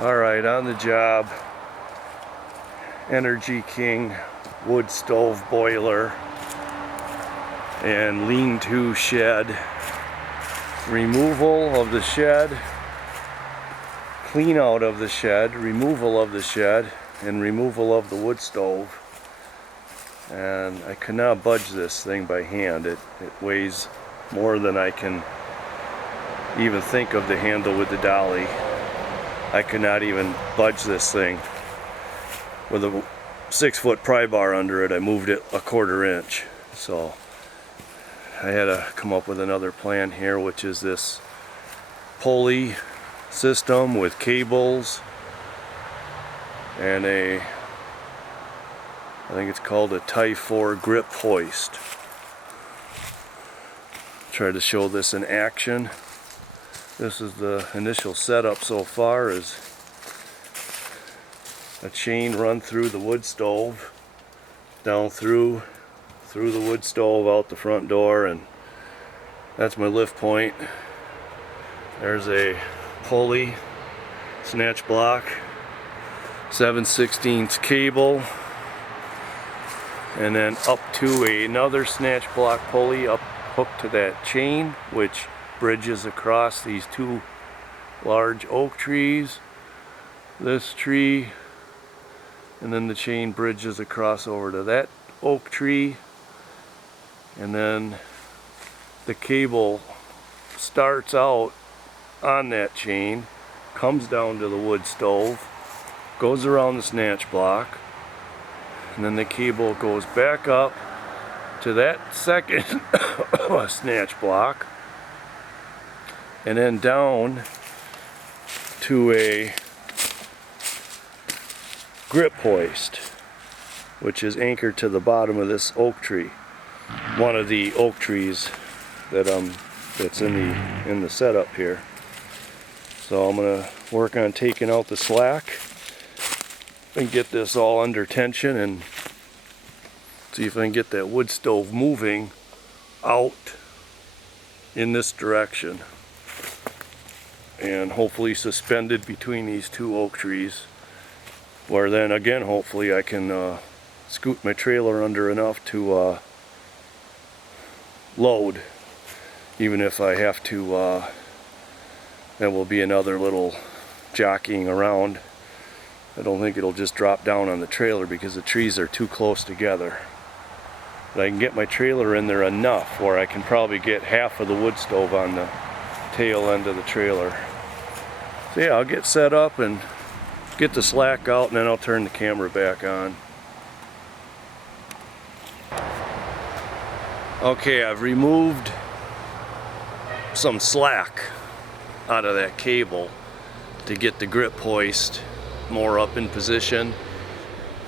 Alright, on the job, Energy King wood stove boiler and lean-to shed. Removal of the shed, clean out of the shed, removal of the shed, and removal of the wood stove. And I cannot budge this thing by hand. It weighs more than I can even think of to handle with the dolly. I could not even budge this thing. With a 6-foot pry bar under it, I moved it a 1/4 inch. So I had to come up with another plan here, which is this pulley system with cables and I think it's called a T-20 grip hoist. Try to show this in action. This is the initial setup so far, is a chain run through the wood stove, down through the wood stove, out the front door, and that's my lift point. There's a pulley, snatch block, 7/16 cable, and then up to another snatch block pulley up hooked to that chain, which bridges across these two large oak trees, this tree, and then the chain bridges across over to that oak tree, and then the cable starts out on that chain, comes down to the wood stove, goes around the snatch block, and then the cable goes back up to that second snatch block, and then down to a grip hoist, which is anchored to the bottom of this oak tree, one of the oak trees that's in the setup here. So I'm gonna work on taking out the slack and get this all under tension and see if I can get that wood stove moving out in this direction, and hopefully suspended between these two oak trees, where then again hopefully I can scoot my trailer under enough to load, even if I have to. That will be another little jockeying around. I don't think it'll just drop down on the trailer because the trees are too close together. But I can get my trailer in there enough where I can probably get half of the wood stove on the tail end of the trailer. So yeah, I'll get set up and get the slack out, and then I'll turn the camera back on. Okay, I've removed some slack out of that cable to get the grip hoist more up in position,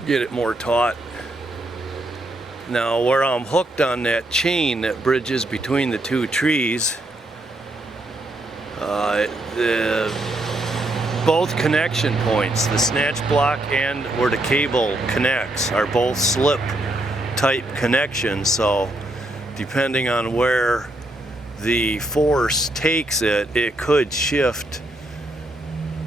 get it more taut. Now where I'm hooked on that chain that bridges between the two trees, both connection points, the snatch block and where the cable connects, are both slip type connections. So depending on where the force takes it, it could shift.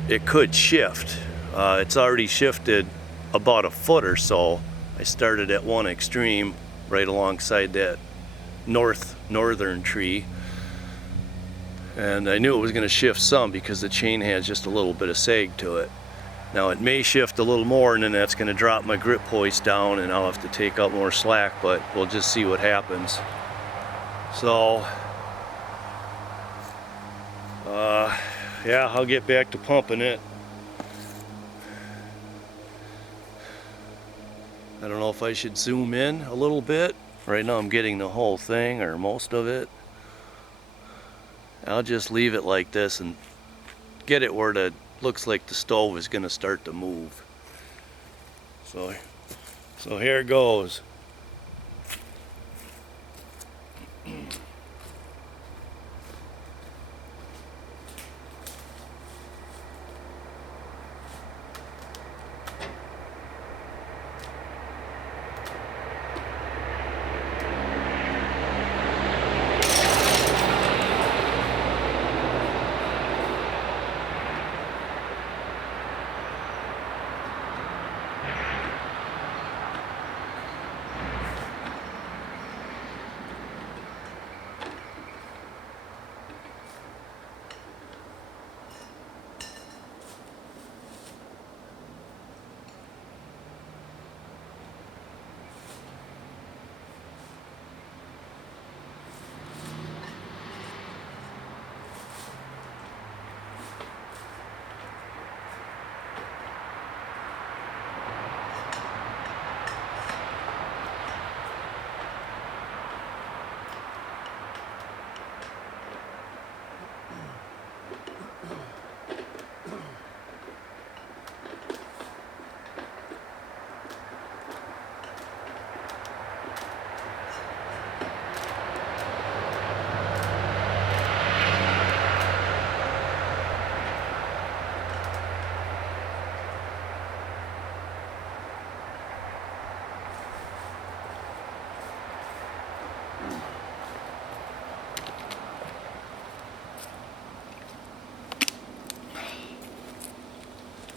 It's already shifted about a foot or so. I started at one extreme right alongside that northern tree, and I knew it was going to shift some because the chain has just a little bit of sag to it. Now it may shift a little more, and then that's going to drop my grip hoist down and I'll have to take out more slack, but we'll just see what happens. So yeah, I'll get back to pumping it. I don't know if I should zoom in a little bit. Right now I'm getting the whole thing or most of it. I'll just leave it like this and get it where it looks like the stove is going to start to move. So here it goes.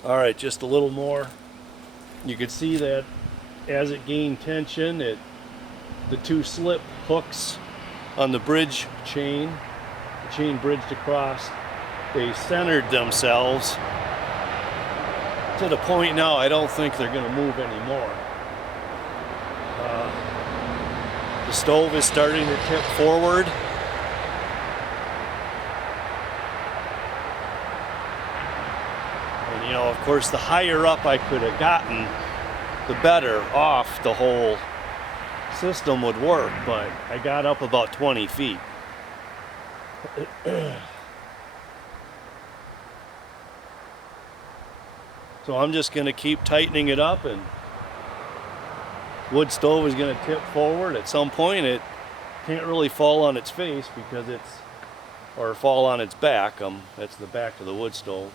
All right, just a little more. You can see that as it gained tension, the two slip hooks on the bridge chain, the chain bridged across, they centered themselves to the point now I don't think they're going to move anymore. The stove is starting to tip forward. And you know, of course, the higher up I could have gotten, the better off the whole system would work, but I got up about 20 feet. So I'm just going to keep tightening it up, and wood stove is going to tip forward. At some point it can't really fall on its face because or fall on its back. That's the back of the wood stove.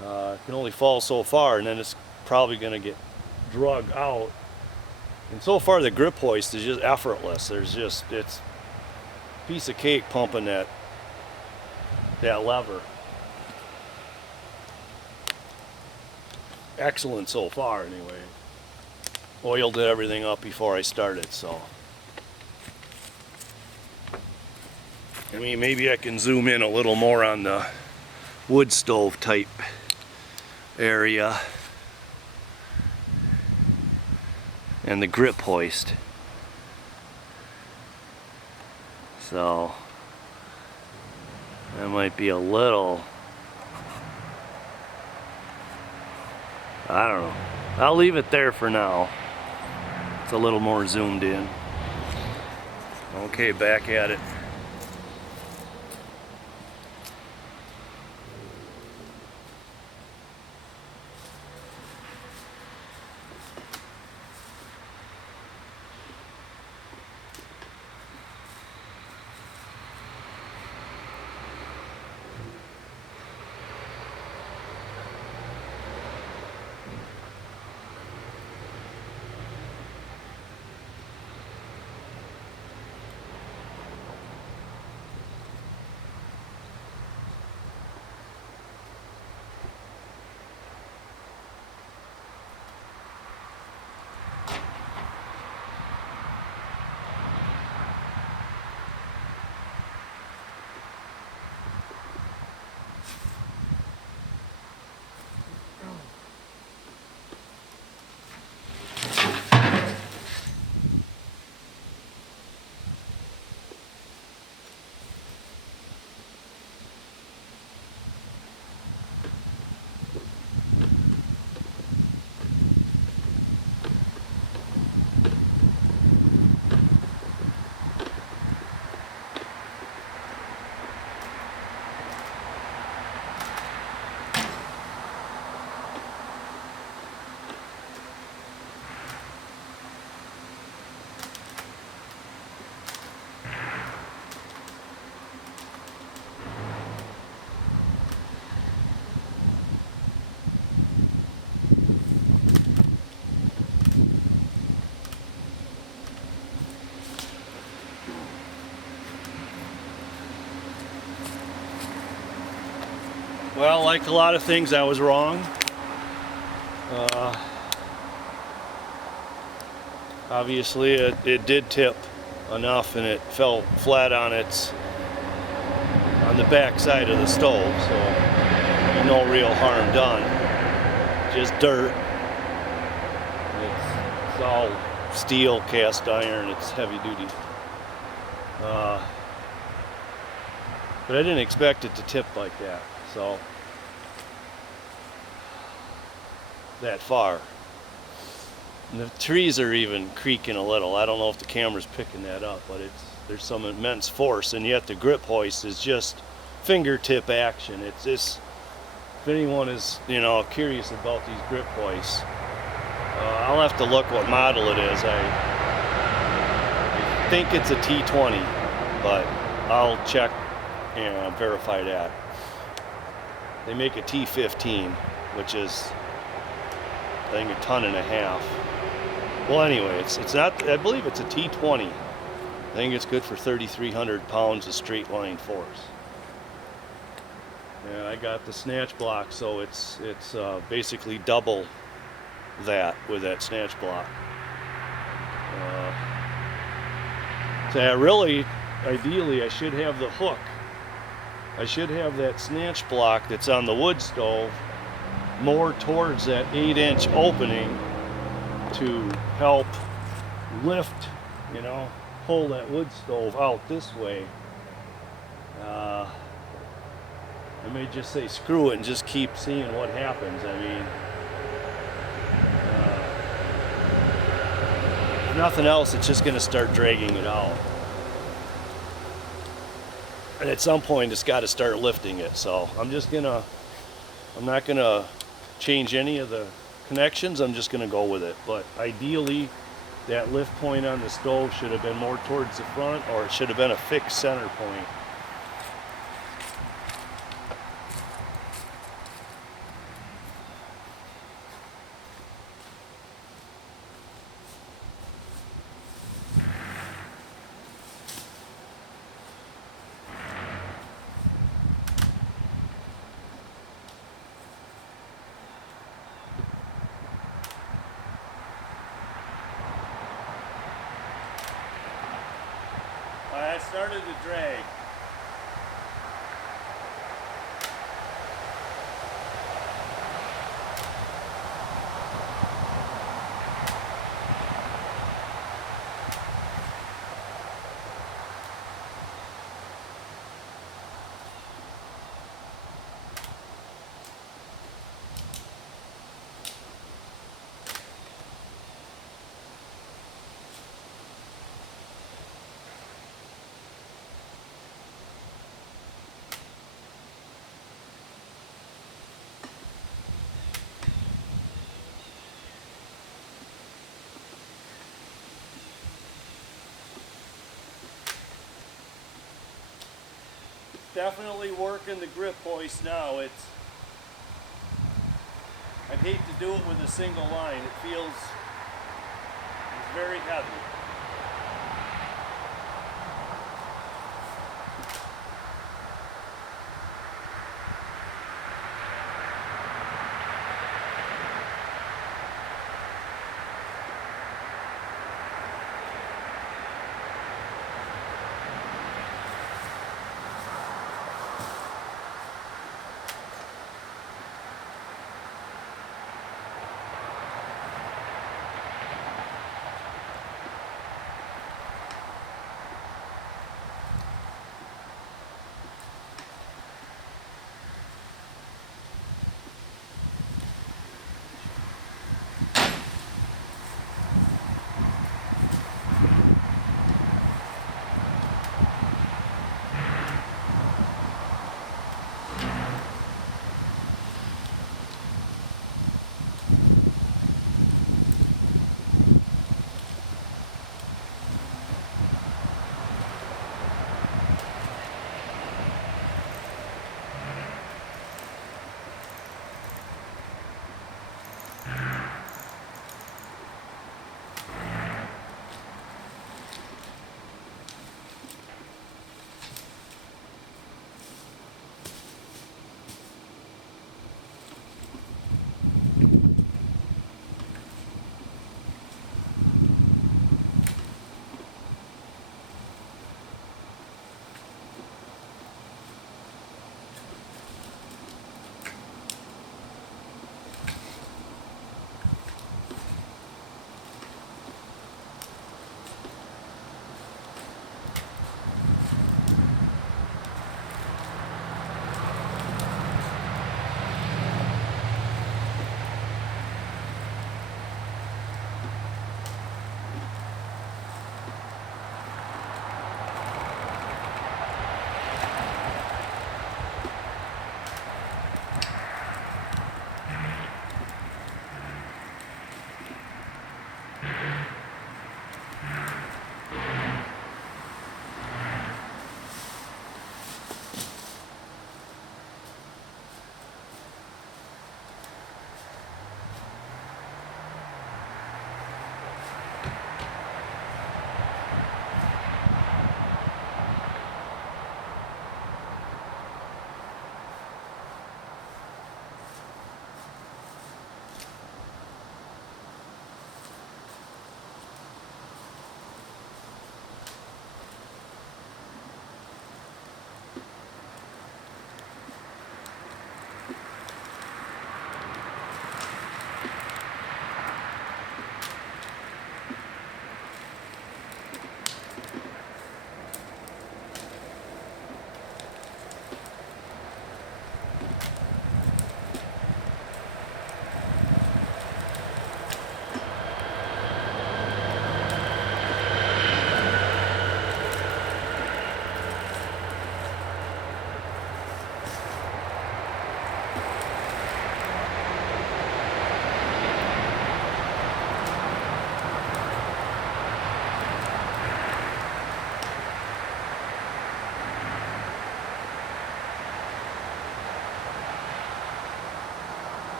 It can only fall so far, and then it's probably going to get drug out. And so far the grip hoist is just effortless. It's a piece of cake pumping that lever. Excellent so far anyway. Oiled everything up before I started, so. I mean, maybe I can zoom in a little more on the wood stove type area and the grip hoist. So that might be a little, I don't know. I'll leave it there for now. It's a little more zoomed in. Okay, back at it. Well, like a lot of things, I was wrong. Obviously, it did tip enough, and it fell flat on the back side of the stove, so no real harm done. Just dirt. It's all steel, cast iron. It's heavy duty. But I didn't expect it to tip like that. So that far. And the trees are even creaking a little. I don't know if the camera's picking that up, but there's some immense force, and yet the grip hoist is just fingertip action. It's just, if anyone is curious about these grip hoists, I'll have to look what model it is. I think it's a T-20, but I'll check and verify that. They make a T-15, which is, I think, 1.5 tons. Well, anyway, it's not. I believe it's a T-20. I think it's good for 3,300 pounds of straight line force. And I got the snatch block, so it's basically double that with that snatch block. So ideally, I should have the hook. I should have that snatch block that's on the wood stove more towards that 8-inch opening to help lift, pull that wood stove out this way. I may just say screw it and just keep seeing what happens. I mean, if nothing else, it's just going to start dragging it out. And at some point, it's got to start lifting it. So I'm not going to change any of the connections. I'm just going to go with it. But ideally, that lift point on the stove should have been more towards the front, or it should have been a fixed center point. I started to drag. Definitely working the grip hoist now. I'd hate to do it with a single line. It's very heavy.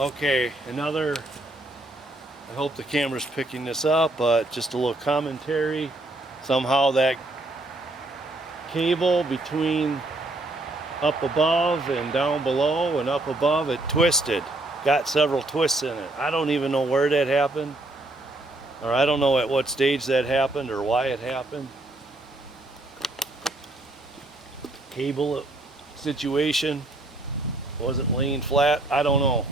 Okay, another, I hope the camera's picking this up, but just a little commentary. Somehow that cable between up above and down below and up above, it twisted. Got several twists in it. I don't even know where that happened, or I don't know at what stage that happened or why it happened. Cable situation wasn't laying flat. I don't know.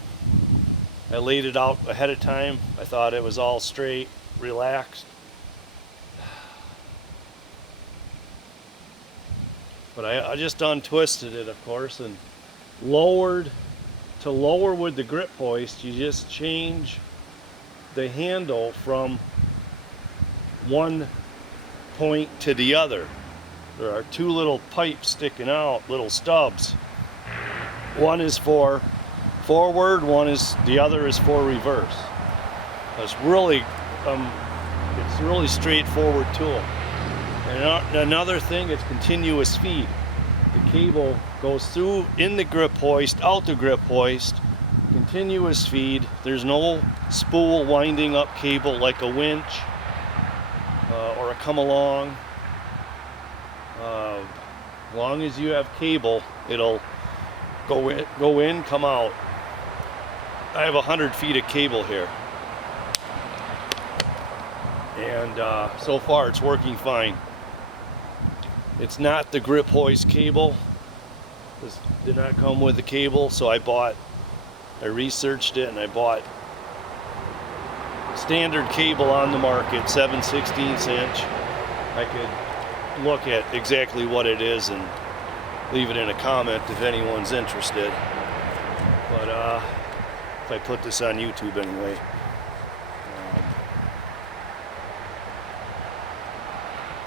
I laid it out ahead of time. I thought it was all straight, relaxed. But I just untwisted it, of course, and lowered. To lower with the grip hoist, you just change the handle from one point to the other. There are two little pipes sticking out, little stubs. One is for forward, the other is for reverse. It's really straightforward tool. And another thing, it's continuous feed. The cable goes through in the grip hoist, out the grip hoist, continuous feed. There's no spool winding up cable like a winch or a come along. As long as you have cable, it'll go in, come out. I have 100 feet of cable here, and so far it's working fine. It's not the grip hoist cable. This did not come with the cable, so I researched it and I bought standard cable on the market, 7/16 inch. I could look at exactly what it is and leave it in a comment if anyone's interested. But if I put this on YouTube anyway.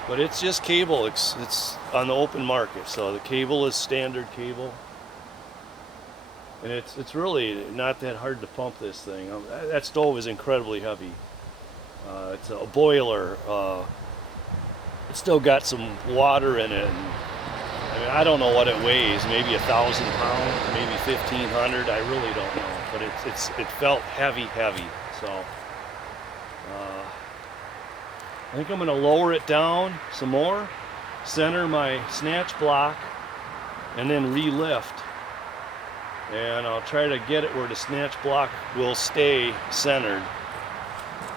But it's just cable. It's on the open market, so the cable is standard cable, and it's really not that hard to pump this thing. That stove is incredibly heavy. It's a boiler. It's still got some water in it. And, I mean, I don't know what it weighs. Maybe 1,000 pounds, maybe 1,500. I really don't know. But it felt heavy. So. I think I'm going to lower it down some more, center my snatch block, and then re-lift. And I'll try to get it where the snatch block will stay centered.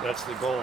That's the goal.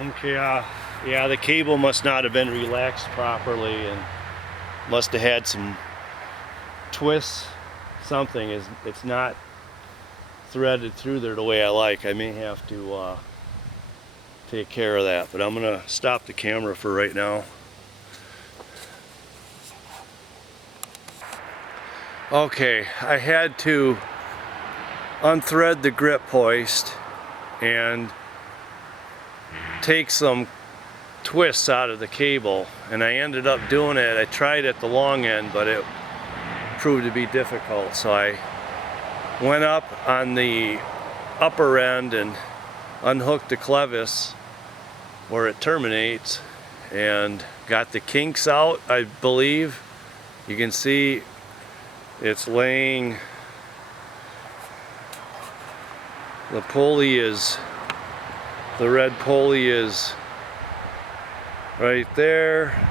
Okay, yeah, the cable must not have been relaxed properly and must have had some twists something is, it's not threaded through there the way I like. I may have to take care of that, but I'm gonna stop the camera for right now. Okay, I had to unthread the grip hoist and take some twists out of the cable, and I ended up doing it. I tried at the long end, but it proved to be difficult, so I went up on the upper end and unhooked the clevis where it terminates and got the kinks out. I believe you can see it's laying, the pulley is, the red pulley is right there.